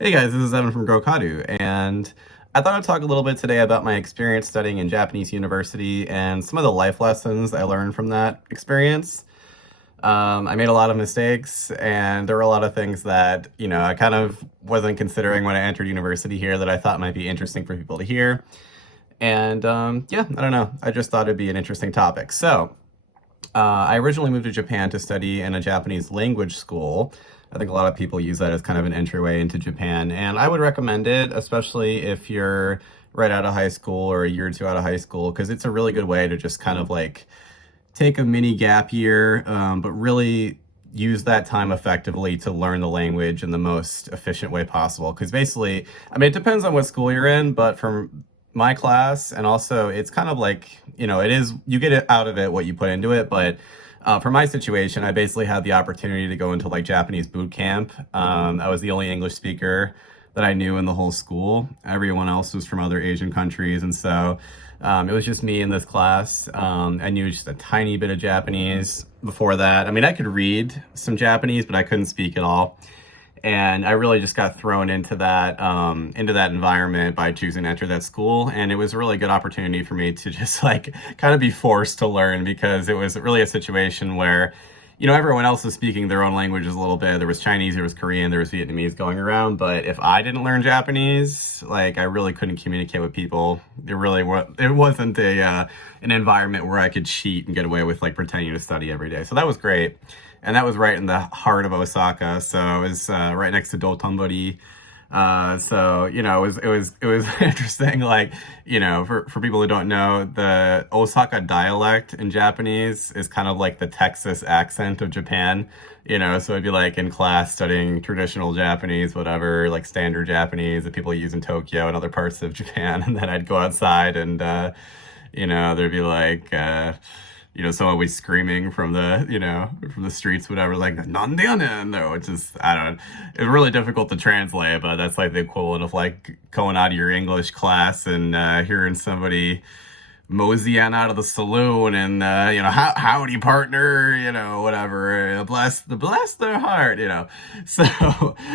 Hey guys, this is Evan from Gokadu, and I thought I'd talk a little bit today about my experience studying in Japanese university and some of the life lessons I learned from that experience. I made a lot of mistakes, and there were a lot of things that, I kind of wasn't considering when I entered university here that I thought might be interesting for people to hear. And yeah, I don't know. I just thought it'd be an interesting topic. I originally moved to Japan to study in a Japanese language school. I think a lot of people use that as kind of an entryway into Japan, and I would recommend it, especially if you're right out of high school or a year or two out of high school, because it's a really good way to just kind of like take a mini gap year, but really use that time effectively to learn the language in the most efficient way possible. Because basically, I mean, it depends on what school you're in, but from my class, and also it's kind of like, it is, you get it out of it what you put into it, but for my situation, I basically had the opportunity to go into like Japanese boot camp. I was the only English speaker that I knew in the whole school. Everyone else was from other Asian countries, and so it was just me in this class. I knew just a tiny bit of Japanese before that. I mean, I could read some Japanese, but I couldn't speak at all. And I really just got thrown into that environment by choosing to enter that school. And it was a really good opportunity for me to just like kind of be forced to learn, because it was really a situation where, everyone else was speaking their own languages a little bit. There was Chinese, there was Korean, there was Vietnamese going around. But if I didn't learn Japanese, like I really couldn't communicate with people. It wasn't an environment where I could cheat and get away with like pretending to study every day. So that was great. And that was right in the heart of Osaka. So it was right next to Dotonbori. So it was interesting. Like, for people who don't know, the Osaka dialect in Japanese is kind of like the Texas accent of Japan. So it'd be like in class studying traditional Japanese, whatever, like standard Japanese that people use in Tokyo and other parts of Japan. And then I'd go outside and there'd be like someone was screaming from the streets, whatever, like "Nande yanen," though, which is, I don't know, it's really difficult to translate, but that's like the equivalent of like going out of your English class and hearing somebody moseying out of the saloon and howdy partner, whatever, bless their heart, so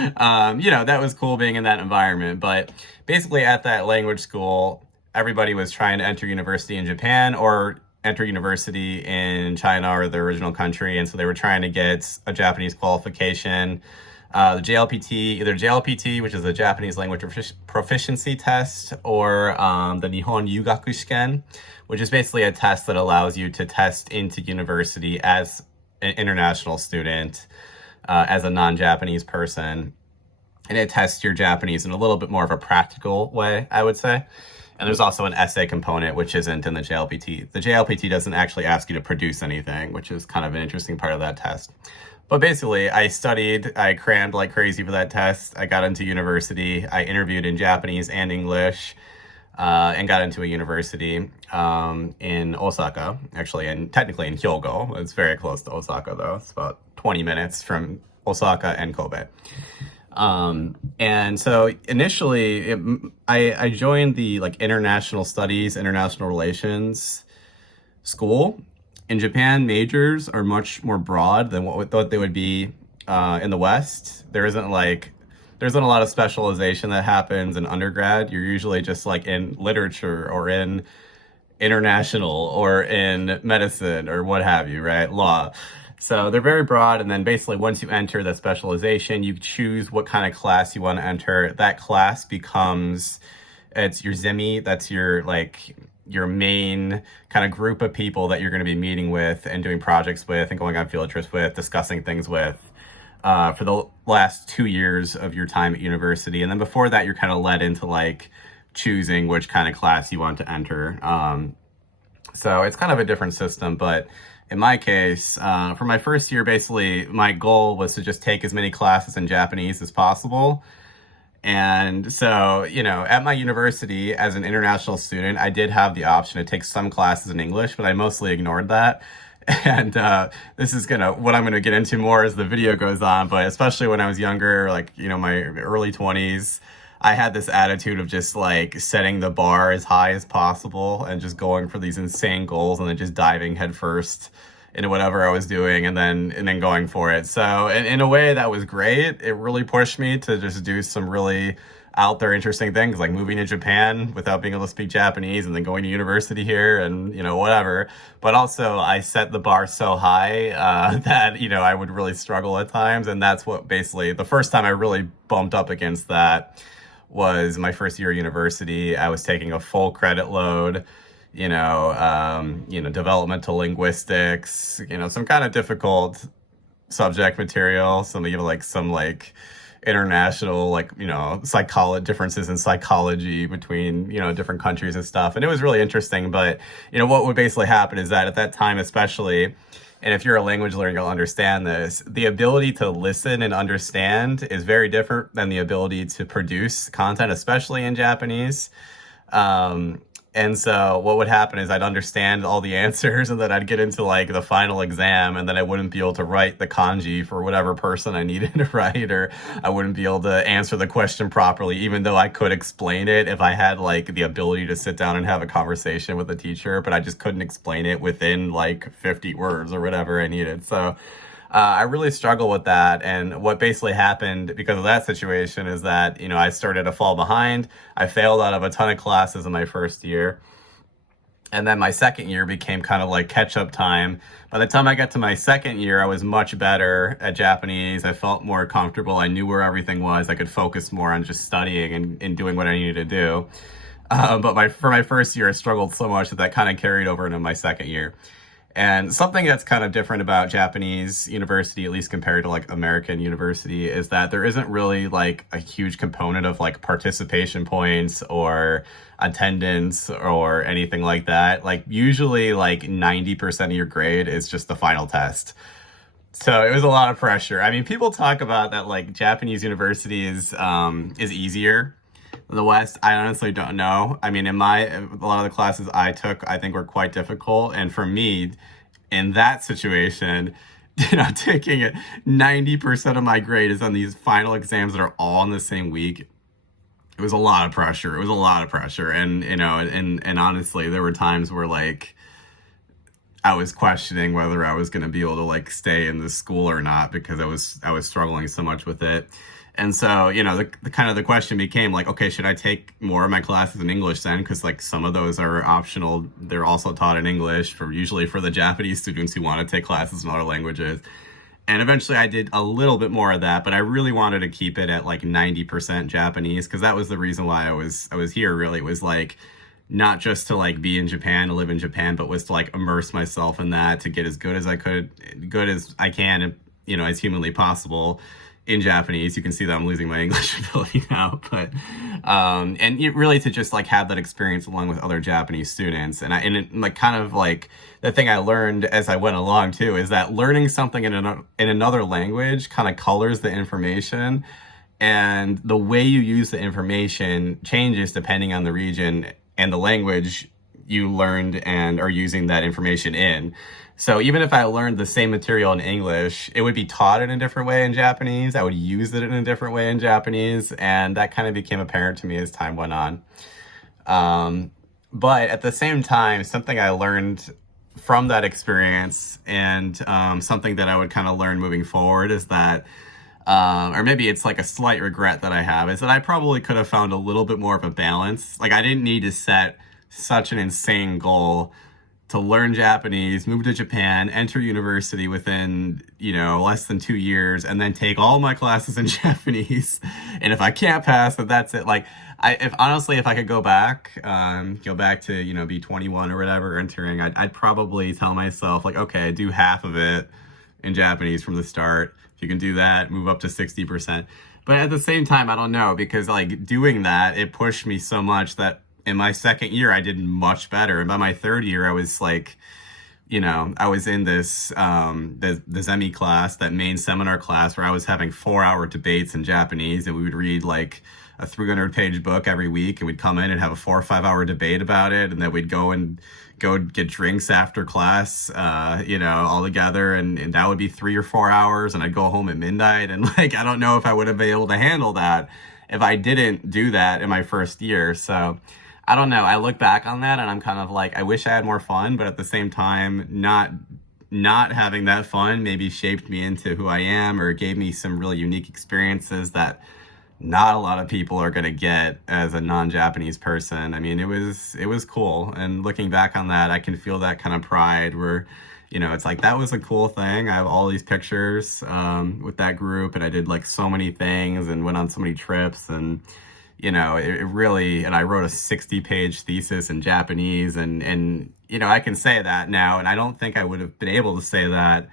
that was cool being in that environment. But basically at that language school, everybody was trying to enter university in Japan or enter university in China or the original country, and so they were trying to get a Japanese qualification, the JLPT, either JLPT, which is a Japanese language proficiency test, or the Nihon Yugaku Shiken, which is basically a test that allows you to test into university as an international student, as a non-Japanese person, and it tests your Japanese in a little bit more of a practical way, I would say. And there's also an essay component, which isn't in the JLPT. The JLPT doesn't actually ask you to produce anything, which is kind of an interesting part of that test. But basically, I crammed like crazy for that test. I got into university. I interviewed in Japanese and English, and got into a university in Osaka, actually, and technically in Hyogo. It's very close to Osaka, though. It's about 20 minutes from Osaka and Kobe. And so initially I joined the like international studies, international relations school. In Japan, majors are much more broad than what we thought they would be, in the West. There isn't a lot of specialization that happens in undergrad. You're usually just like in literature or in international or in medicine or what have you, right? Law. So they're very broad, and then basically once you enter the specialization, you choose what kind of class you want to enter. That class becomes, it's your zemi, that's your main kind of group of people that you're going to be meeting with and doing projects with and going on field trips with, discussing things with, for the last 2 years of your time at university. And then before that, you're kind of led into like choosing which kind of class you want to enter. So it's kind of a different system, but in my case, for my first year, basically, my goal was to just take as many classes in Japanese as possible. And so, at my university, as an international student, I did have the option to take some classes in English, but I mostly ignored that. And this is what I'm gonna get into more as the video goes on, but especially when I was younger, like, my early 20s, I had this attitude of just like setting the bar as high as possible and just going for these insane goals and then just diving headfirst into whatever I was doing, and then going for it. So in a way that was great. It really pushed me to just do some really out there interesting things, like moving to Japan without being able to speak Japanese and then going to university here and whatever. But also I set the bar so high that I would really struggle at times, and that's what basically the first time I really bumped up against that was my first year of university. I was taking a full credit load, developmental linguistics, some kind of difficult subject material, some international, psychology, differences in psychology between different countries and stuff. And it was really interesting. But what would basically happen is that at that time, especially, and if you're a language learner, you'll understand this, the ability to listen and understand is very different than the ability to produce content, especially in Japanese. And so what would happen is I'd understand all the answers, and then I'd get into the final exam, and then I wouldn't be able to write the kanji for whatever person I needed to write, or I wouldn't be able to answer the question properly, even though I could explain it if I had the ability to sit down and have a conversation with the teacher, but I just couldn't explain it within 50 words or whatever I needed. So I really struggle with that. And what basically happened because of that situation is that, I started to fall behind. I failed out of a ton of classes in my first year. And then my second year became kind of catch-up time. By the time I got to my second year, I was much better at Japanese. I felt more comfortable. I knew where everything was. I could focus more on just studying and doing what I needed to do. But for my first year, I struggled so much that kind of carried over into my second year. And something that's kind of different about Japanese university, at least compared to American university, is that there isn't really a huge component of participation points or attendance or anything like that. Usually 90% of your grade is just the final test. So it was a lot of pressure. I mean, people talk about that Japanese university is easier than the West. I honestly don't know. I mean, a lot of the classes I took, I think were quite difficult. And for me, in that situation, taking it 90% of my grade is on these final exams that are all in the same week. It was a lot of pressure. And, and honestly, there were times where I was questioning whether I was going to be able to stay in this school or not, because I was struggling so much with it. And so, the question became okay, should I take more of my classes in English then? Because some of those are optional. They're also taught in English usually for the Japanese students who want to take classes in other languages. And eventually I did a little bit more of that, but I really wanted to keep it at 90% Japanese, because that was the reason why I was here. Really, it was not just to be in Japan, to live in Japan, but was to immerse myself in that, to get as good as I can, as humanly possible in Japanese. You can see that I'm losing my English ability now, but really to just have that experience along with other Japanese students. And the thing I learned as I went along too is that learning something in another language kind of colors the information, and the way you use the information changes depending on the region and the language you learned and are using that information in. So even if I learned the same material in English, it would be taught in a different way in Japanese. I would use it in a different way in Japanese. And that kind of became apparent to me as time went on. But at the same time, something I learned from that experience, and something that I would kind of learn moving forward, is that, or maybe it's a slight regret that I have, is that I probably could have found a little bit more of a balance. I didn't need to set such an insane goal to learn Japanese, move to Japan, enter university within, less than 2 years, and then take all my classes in Japanese. And if I can't pass, then that's it. If I could go back to, be 21 or whatever, entering, I'd probably tell myself okay, do half of it in Japanese from the start. If you can do that, move up to 60%. But at the same time, I don't know, because doing that, it pushed me so much that in my second year, I did much better. And by my third year, I was I was in this, the Zemi class, that main seminar class, where I was having 4-hour debates in Japanese, and we would read a 300-page book every week, and we'd come in and have a 4 or 5 hour debate about it. And then we'd go get drinks after class, all together. And that would be 3 or 4 hours. And I'd go home at midnight. And I don't know if I would have been able to handle that if I didn't do that in my first year. So I don't know. I look back on that and I'm kind of I wish I had more fun, but at the same time, not not having that fun maybe shaped me into who I am, or gave me some really unique experiences that not a lot of people are going to get as a non-Japanese person. I mean, it was cool. And looking back on that, I can feel that kind of pride where, it's like that was a cool thing. I have all these pictures with that group, and I did like so many things and went on so many trips, and it really, and I wrote a 60-page thesis in Japanese, and I can say that now, and I don't think I would have been able to say that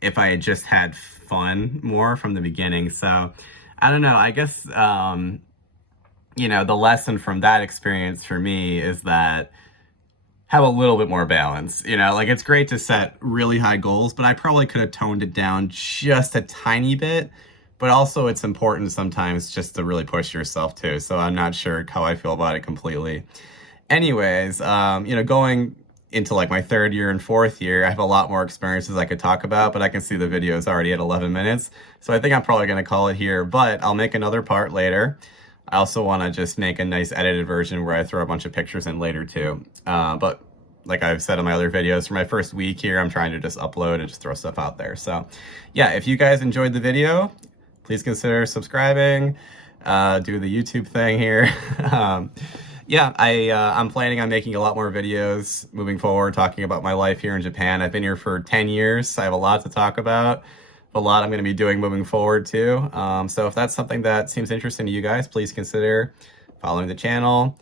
if I had just had fun more from the beginning. So I don't know. I guess, the lesson from that experience for me is that have a little bit more balance. Like it's great to set really high goals, but I probably could have toned it down just a tiny bit. But also it's important sometimes just to really push yourself too. So I'm not sure how I feel about it completely. Anyways, going into like my third year and fourth year, I have a lot more experiences I could talk about, but I can see the video is already at 11 minutes. So I think I'm probably going to call it here, but I'll make another part later. I also want to just make a nice edited version where I throw a bunch of pictures in later too. But like I've said in my other videos, for my first week here, I'm trying to just upload and just throw stuff out there. So yeah, if you guys enjoyed the video, please consider subscribing, do the YouTube thing here. Yeah, I'm planning on making a lot more videos moving forward, talking about my life here in Japan. I've been here for 10 years. So I have a lot to talk about, a lot I'm going to be doing moving forward too. So if that's something that seems interesting to you guys, please consider following the channel.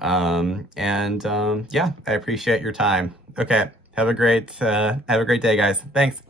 Yeah, I appreciate your time. Okay, have a great day, guys. Thanks.